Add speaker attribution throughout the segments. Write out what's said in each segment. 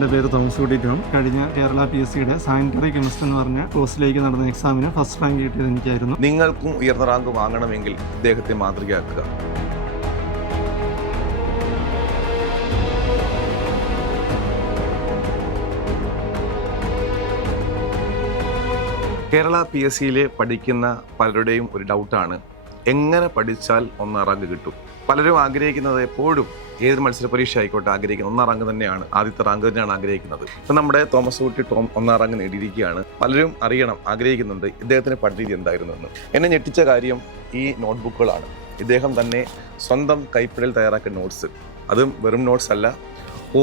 Speaker 1: എന്റെ പേര് തോമസ് കുട്ടി കഴിഞ്ഞ കേരള പി എസ് സിയുടെ സാനിറ്ററി കെമിസ്ട്രി എന്ന് പറഞ്ഞ കോഴ്സിലേക്ക് നടന്ന എക്സാമിന് ഫസ്റ്റ് റാങ്ക് കിട്ടിയത് എനിക്കായിരുന്നു.
Speaker 2: നിങ്ങൾക്കും ഉയർന്ന റാങ്ക് വാങ്ങണമെങ്കിൽ ഇദ്ദേഹത്തെ മാതൃകയാക്കുക. കേരള പി എസ് സിയിൽ പഠിക്കുന്ന പലരുടെയും ഒരു ഡൗട്ടാണ് എങ്ങനെ പഠിച്ചാൽ ഒന്നാം റാങ്ക് കിട്ടും? പലരും ആഗ്രഹിക്കുന്നത് എപ്പോഴും ഏത് മത്സര പരീക്ഷ ആയിക്കോട്ടെ ആഗ്രഹിക്കുന്നത് ഒന്നാം റാങ്ക് തന്നെയാണ് ആദ്യത്തെ റാങ്ക് തന്നെയാണ് ആഗ്രഹിക്കുന്നത്. ഇപ്പം നമ്മുടെ തോമസ് കുട്ടി ടോം ഒന്നാം റാങ്ക് നേടിയിരിക്കുകയാണ്. പലരും അറിയണം ആഗ്രഹിക്കുന്നുണ്ട് ഇദ്ദേഹത്തിന് പഠനരീതി എന്തായിരുന്നു എന്ന്. എന്നെ ഞെട്ടിച്ച കാര്യം ഈ നോട്ട്ബുക്കുകളാണ് ഇദ്ദേഹം തന്നെ സ്വന്തം കൈപ്പിടയിൽ തയ്യാറാക്കിയ നോട്ട്സ് അതും വെറും നോട്ട്സ് അല്ല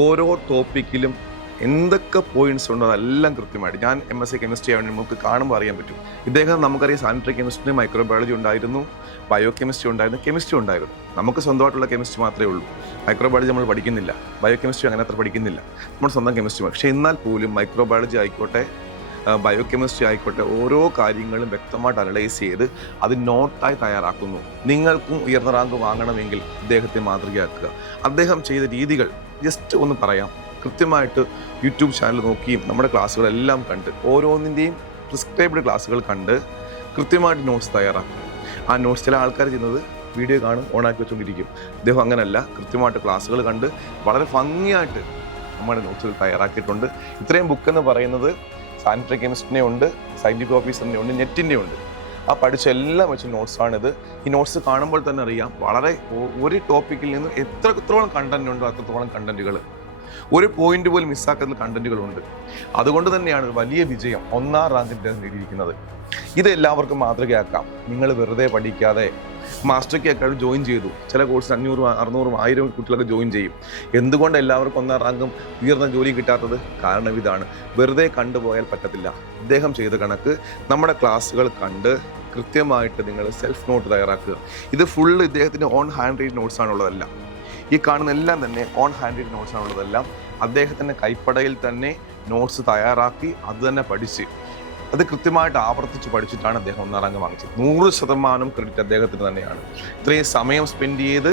Speaker 2: ഓരോ ടോപ്പിക്കിലും എന്തൊക്കെ പോയിന്റ്സ് ഉണ്ടോ അതെല്ലാം കൃത്യമായിട്ട്. ഞാൻ എം എസ് സി കെമിസ്ട്രി ആയതുകൊണ്ട് നമുക്ക് കാണുമ്പോൾ അറിയാൻ പറ്റും. ഇദ്ദേഹം നമുക്കറിയാം സാനിറ്ററി കെമിസ്ട്രി മൈക്രോബയോളജി ഉണ്ടായിരുന്നു ബയോ കെമിസ്ട്രി ഉണ്ടായിരുന്നു കെമിസ്ട്രി ഉണ്ടായിരുന്നു. നമുക്ക് സ്വന്തമായിട്ടുള്ള കെമിസ്ട്രി മാത്രമേ ഉള്ളൂ. മൈക്രോബയോളജി നമ്മൾ പഠിക്കുന്നില്ല. ബയോ കെമിസ്ട്രി അങ്ങനെ അത്ര പഠിക്കുന്നില്ല. നമ്മൾ സ്വന്തം കെമിസ്ട്രി പക്ഷേ എന്നാൽ പോലും മൈക്രോബയോളജി ആയിക്കോട്ടെ ബയോ കെമിസ്ട്രി ആയിക്കോട്ടെ ഓരോ കാര്യങ്ങളും വ്യക്തമായിട്ട് അനലൈസ് ചെയ്ത് അത് നോട്ടായി തയ്യാറാക്കുന്നു. നിങ്ങൾക്കും ഉയർന്ന റാങ്ക് വാങ്ങണമെങ്കിൽ ഇദ്ദേഹത്തെ മാതൃകയാക്കുക. അദ്ദേഹം ചെയ്ത രീതികൾ ജസ്റ്റ് ഒന്ന് പറയാം. കൃത്യമായിട്ട് യൂട്യൂബ് ചാനൽ നോക്കിയും നമ്മുടെ ക്ലാസ്സുകളെല്ലാം കണ്ട് ഓരോന്നിന്റെയും പ്രിസ്ക്രൈബ്ഡ് ക്ലാസ്സുകൾ കണ്ട് കൃത്യമായിട്ട് നോട്ട്സ് തയ്യാറാക്കും. ആ നോട്ട്സ് ചില ആൾക്കാർ ചെയ്യുന്നത് വീഡിയോ കാണും ഓണാക്കി വെച്ചുകൊണ്ടിരിക്കും അദ്ദേഹം അങ്ങനെയല്ല കൃത്യമായിട്ട് ക്ലാസ്സുകൾ കണ്ട് വളരെ ഭംഗിയായിട്ട് നമ്മുടെ നോട്ട്സുകൾ തയ്യാറാക്കിയിട്ടുണ്ട്. ഇത്രയും ബുക്ക് എന്ന് പറയുന്നത് സാനിറ്ററി കെമിസ്ട്രിനെ ഉണ്ട് സയന്റിഫിക് ഓഫീസറിന്റെ ഉണ്ട് നെറ്റിന്റെ ഉണ്ട്. ആ പഠിച്ച എല്ലാം വെച്ച നോട്ട്സാണിത് ഈ നോട്ട്സ് കാണുമ്പോൾ തന്നെ അറിയാം വളരെ ഒരു ടോപ്പിക്കിൽ നിന്ന് എത്രത്തോളം കണ്ടന്റ് ഉണ്ടോ അത്രത്തോളം കണ്ടന്റുകൾ ഒരു പോയിന്റ് പോലും മിസ്സാക്കുന്ന കണ്ടന്റുകളുണ്ട് അതുകൊണ്ട് തന്നെയാണ് വലിയ വിജയം ഒന്നാം റാങ്കിന്റെ നേടിയിരിക്കുന്നത്. ഇത് എല്ലാവർക്കും മാതൃകയാക്കാം നിങ്ങൾ വെറുതെ പഠിക്കാതെ മാസ്റ്റർ കേക്കാൾ ജോയിൻ ചെയ്തു. ചില കോഴ്സിന് അഞ്ഞൂറും അറുന്നൂറും ആയിരം കുട്ടികളൊക്കെ ജോയിൻ ചെയ്യും. എന്തുകൊണ്ട് എല്ലാവർക്കും ഒന്നാം റാങ്കും ഉയർന്ന ജോലി കിട്ടാത്തത്? കാരണം ഇതാണ്. വെറുതെ കണ്ടുപോയാൽ പറ്റത്തില്ല. അദ്ദേഹം ചെയ്ത കണക്ക് നമ്മുടെ ക്ലാസ്സുകൾ കണ്ട് കൃത്യമായിട്ട് നിങ്ങൾ സെൽഫ് നോട്ട് തയ്യാറാക്കുക. ഇത് ഫുള്ള് ഇദ്ദേഹത്തിന്റെ ഓൺ ഹാൻഡ് റൈറ്റ് നോട്ട്സ് ആണുള്ളതല്ല. ഈ കാണുന്ന എല്ലാം തന്നെ ഓൺ ഹാൻഡ് നോട്ട്സ് ആണുള്ളതെല്ലാം അദ്ദേഹത്തിന്റെ കൈപ്പടയിൽ തന്നെ നോട്ട്സ് തയ്യാറാക്കി അത് തന്നെ പഠിച്ച് അത് കൃത്യമായിട്ട് ആവർത്തിച്ച് പഠിച്ചിട്ടാണ് അദ്ദേഹം ഒന്നാം റാങ്ക് വാങ്ങിച്ചത്. നൂറ് ശതമാനം ക്രെഡിറ്റ് അദ്ദേഹത്തിന് തന്നെയാണ്. ഇത്രയും സമയം സ്പെൻഡ് ചെയ്ത്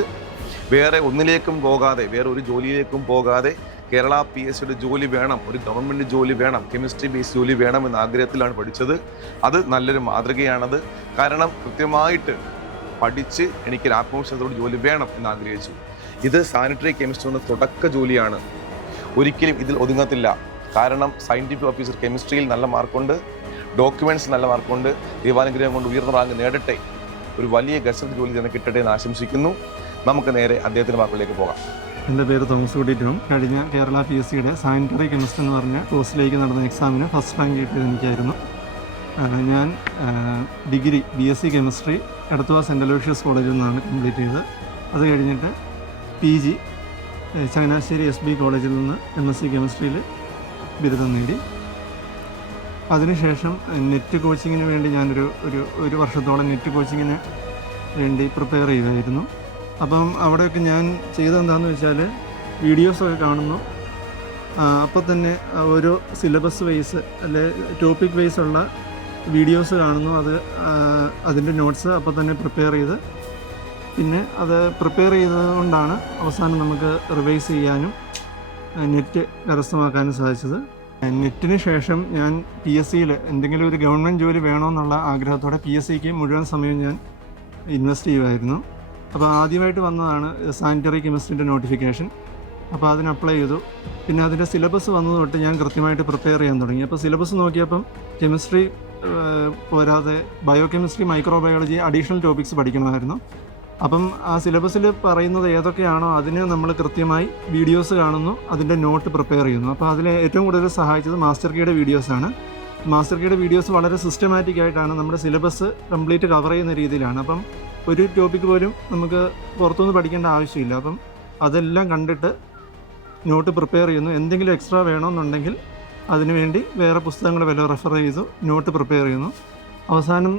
Speaker 2: വേറെ ഒന്നിലേക്കും പോകാതെ വേറെ ഒരു ജോലിയിലേക്കും പോകാതെ കേരള പി എസ് സിയുടെ ജോലി വേണം ഒരു ഗവൺമെന്റ് ജോലി വേണം കെമിസ്ട്രി ബേസ് ജോലി വേണം എന്ന ആഗ്രഹത്തിലാണ് പഠിച്ചത്. അത് നല്ലൊരു മാതൃകയാണത്. കാരണം കൃത്യമായിട്ട് പഠിച്ച് എനിക്ക് ഒരു ആത്മവിശ്വാസത്തോട് ജോലി വേണം എന്ന് ആഗ്രഹിച്ചു. ഇത് സാനിറ്ററി കെമിസ്ട്രിയുടെ തുടക്ക ജോലിയാണ്. ഒരിക്കലും ഇതിൽ ഒതുങ്ങത്തില്ല. കാരണം സയന്റിഫിക് ഓഫീസർ കെമിസ്ട്രിയിൽ നല്ല മാർക്കുണ്ട് ഡോക്യുമെന്റ്സ് നല്ല മാർക്കുണ്ട് ദീപാനുഗ്രഹം കൊണ്ട് ഉയർന്ന റാങ്ക് നേടട്ടെ. ഒരു വലിയ ഗസറ്റ് ജോലി തന്നെ കിട്ടട്ടെ എന്ന് ആശംസിക്കുന്നു. നമുക്ക് നേരെ അദ്ദേഹത്തിന്റെ വാക്കുകളിലേക്ക് പോകാം.
Speaker 1: എന്റെ പേര് തോമസ് കുട്ടി ടോം കഴിഞ്ഞ കേരള പി എസ് സിയുടെ സാനിറ്ററി കെമിസ്ട്രി എന്ന് പറഞ്ഞ കോഴ്സിലേക്ക് നടന്ന എക്സാമിന് ഫസ്റ്റ് റാങ്ക് കിട്ടിയത് എനിക്കായിരുന്നു. ഞാൻ degree B S C chemistry Edathua saint Aloysius കോളേജിൽ നിന്നാണ് കംപ്ലീറ്റ് ചെയ്തത്. അത് കഴിഞ്ഞിട്ട് P G Changanassery S B കോളേജിൽ നിന്ന് എം എസ് സി കെമിസ്ട്രിയിൽ ബിരുദം നേടി. അതിനുശേഷം നെറ്റ് കോച്ചിങ്ങിന് വേണ്ടി ഞാനൊരു ഒരു ഒരു വർഷത്തോളം നെറ്റ് കോച്ചിങ്ങിന് വേണ്ടി പ്രിപ്പയർ ചെയ്തായിരുന്നു. അപ്പം അവിടെയൊക്കെ ഞാൻ ചെയ്തതെന്താണെന്ന് വെച്ചാൽ വീഡിയോസൊക്കെ കാണുന്നു. അപ്പോൾ തന്നെ ഓരോ സിലബസ് വൈസ് അല്ലെ ടോപ്പിക് വൈസ് ഉള്ള വീഡിയോസ് കാണുന്നു. അത് അതിന്റെ നോട്ട്സ് അപ്പോൾ തന്നെ പ്രിപ്പയർ ചെയ്ത് പിന്നെ അത് പ്രിപ്പയർ ചെയ്തതുകൊണ്ടാണ് അവസാനം നമുക്ക് റിവൈസ് ചെയ്യാനും നെറ്റ് കരസ്ഥമാക്കാനും സാധിച്ചത്. നെറ്റിന് ശേഷം ഞാൻ പി എസ് സിയിൽ എന്തെങ്കിലും ഒരു ഗവൺമെന്റ് ജോലി വേണമെന്നുള്ള ആഗ്രഹത്തോടെ പി എസ് സിക്ക് മുഴുവൻ സമയം ഞാൻ ഇൻവെസ്റ്റ് ചെയ്യുമായിരുന്നു. അപ്പോൾ ആദ്യമായിട്ട് വന്നതാണ് സാനിറ്ററി കെമിസ്ട്രിന്റെ നോട്ടിഫിക്കേഷൻ അപ്പോൾ അതിന് അപ്ലൈ ചെയ്തു. പിന്നെ അതിന്റെ സിലബസ് വന്നത് തൊട്ട് ഞാൻ കൃത്യമായിട്ട് പ്രിപ്പയർ ചെയ്യാൻ തുടങ്ങി. അപ്പോൾ സിലബസ് നോക്കിയപ്പം കെമിസ്ട്രി പോരാതെ bio chemistry microbiology additional topics പഠിക്കണമായിരുന്നു. അപ്പം ആ സിലബസിൽ പറയുന്നത് ഏതൊക്കെയാണോ അതിന് നമ്മൾ കൃത്യമായി വീഡിയോസ് കാണുന്നു അതിന്റെ നോട്ട് പ്രിപ്പയർ ചെയ്യുന്നു. അപ്പോൾ അതിൽ ഏറ്റവും കൂടുതൽ സഹായിച്ചത് മാസ്റ്റർ കീയുടെ വീഡിയോസാണ് മാസ്റ്റർ കീയുടെ വീഡിയോസ് വളരെ സിസ്റ്റമാറ്റിക് ആയിട്ടാണ് നമ്മുടെ സിലബസ് കംപ്ലീറ്റ് കവർ ചെയ്യുന്ന രീതിയിലാണ്. അപ്പം ഒരു ടോപ്പിക്ക് പോലും നമുക്ക് പുറത്തുനിന്ന് പഠിക്കേണ്ട ആവശ്യമില്ല. അപ്പം അതെല്ലാം കണ്ടിട്ട് നോട്ട് പ്രിപ്പയർ ചെയ്യുന്നു. എന്തെങ്കിലും എക്സ്ട്രാ വേണമെന്നുണ്ടെങ്കിൽ അതിനുവേണ്ടി വേറെ പുസ്തകങ്ങൾ വല്ല റെഫർ ചെയ്തു നോട്ട് പ്രിപ്പയർ ചെയ്യുന്നു. അവസാനം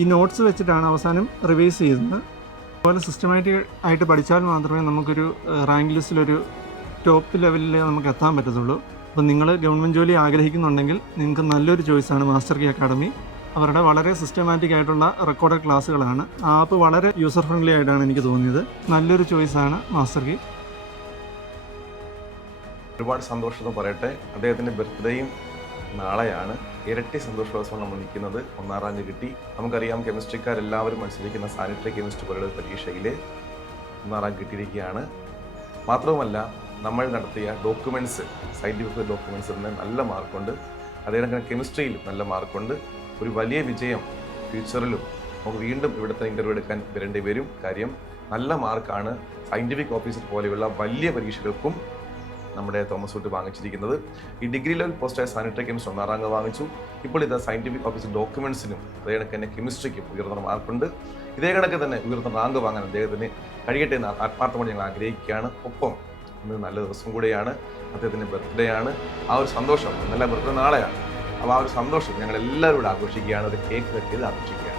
Speaker 1: ഈ നോട്ട്സ് വെച്ചിട്ടാണ് അവസാനം റിവൈസ് ചെയ്യുന്നത്. അതുപോലെ സിസ്റ്റമാറ്റിക് ആയിട്ട് പഠിച്ചാൽ മാത്രമേ നമുക്കൊരു റാങ്ക് ലിസ്റ്റിലൊരു ടോപ്പ് ലെവലിൽ നമുക്ക് എത്താൻ പറ്റത്തുള്ളൂ. അപ്പോൾ നിങ്ങൾ ഗവൺമെന്റ് ജോലി ആഗ്രഹിക്കുന്നുണ്ടെങ്കിൽ നിങ്ങൾക്ക് നല്ലൊരു ചോയ്സാണ് മാസ്റ്റർ കി അക്കാഡമി അവരുടെ വളരെ സിസ്റ്റമാറ്റിക് ആയിട്ടുള്ള റെക്കോർഡഡ് ക്ലാസ്സുകളാണ് ആ ആപ്പ് വളരെ യൂസർ ഫ്രണ്ട്ലി ആയിട്ടാണ് എനിക്ക് തോന്നിയത്. നല്ലൊരു ചോയ്സാണ് മാസ്റ്റർ കി
Speaker 2: ഒരുപാട് സന്തോഷം പറയട്ടെ. അദ്ദേഹത്തിന്റെ ബർത്ത്ഡേയും നാളെയാണ്. ഇരട്ടി സന്തോഷോത്സവം നമ്മൾ നിൽക്കുന്നത് ഒന്നാം റാങ്ക് കിട്ടി. നമുക്കറിയാം കെമിസ്ട്രിക്കാരെല്ലാവരും മത്സരിക്കുന്ന സാനിറ്ററി കെമിസ്ട്രി പോലുള്ള പരീക്ഷയിൽ ഒന്നാം റാങ്ക് കിട്ടിയിരിക്കുകയാണ്. മാത്രവുമല്ല നമ്മൾ നടത്തിയ ഡോക്യുമെന്റ്സ് സയന്റിഫിക് ഡോക്യുമെന്റ്സിന് നല്ല മാർക്കുണ്ട്. അതേപോലെ കെമിസ്ട്രിയിൽ നല്ല മാർക്കുണ്ട്. ഒരു വലിയ വിജയം ഫ്യൂച്ചറിലും നമുക്ക് വീണ്ടും ഇവിടുത്തെ ഇന്റർവ്യൂ എടുക്കാൻ വരേണ്ടി വരും. കാര്യം നല്ല മാർക്കാണ് സയന്റിഫിക് ഓഫീസർ പോലെയുള്ള വലിയ പരീക്ഷകൾക്കും നമ്മുടെ തോമസ് കുട്ടി വാങ്ങിച്ചിരിക്കുന്നത്. ഈ ഡിഗ്രി ലെവൽ പോസ്റ്റായ സാനിറ്ററി കെമിസ്ട്രി ഒന്നാം റാങ്ക് വാങ്ങിച്ചു. ഇപ്പോൾ ഇത് സയന്റിഫിക് ഓഫീസർ ഡോക്യുമെൻസിനും അതേ കണക്ക് തന്നെ കെമിസ്ട്രിക്കും ഉയർന്ന മാർക്കുണ്ട്. ഇതേ കണക്ക് തന്നെ ഉയർന്ന റാങ്ക് വാങ്ങാൻ അദ്ദേഹത്തിന് കഴിയട്ടെ എന്ന് ആത്മാർത്ഥമായി ഞങ്ങൾ ആഗ്രഹിക്കുകയാണ്. ഒപ്പം ഇന്ന് നല്ല ദിവസം കൂടെയാണ്. അദ്ദേഹത്തിന്റെ ബർത്ത്ഡേ ആണ്. ആ ഒരു സന്തോഷം നല്ല ബർത്ത്ഡേ നാളെയാണ്. അപ്പോൾ ആ ഒരു സന്തോഷം ഞങ്ങൾ എല്ലാവരും കൂടെ ആഘോഷിക്കുകയാണ്. ഒരു കേക്ക് കട്ടിയത് ആഘോഷിക്കുകയാണ്.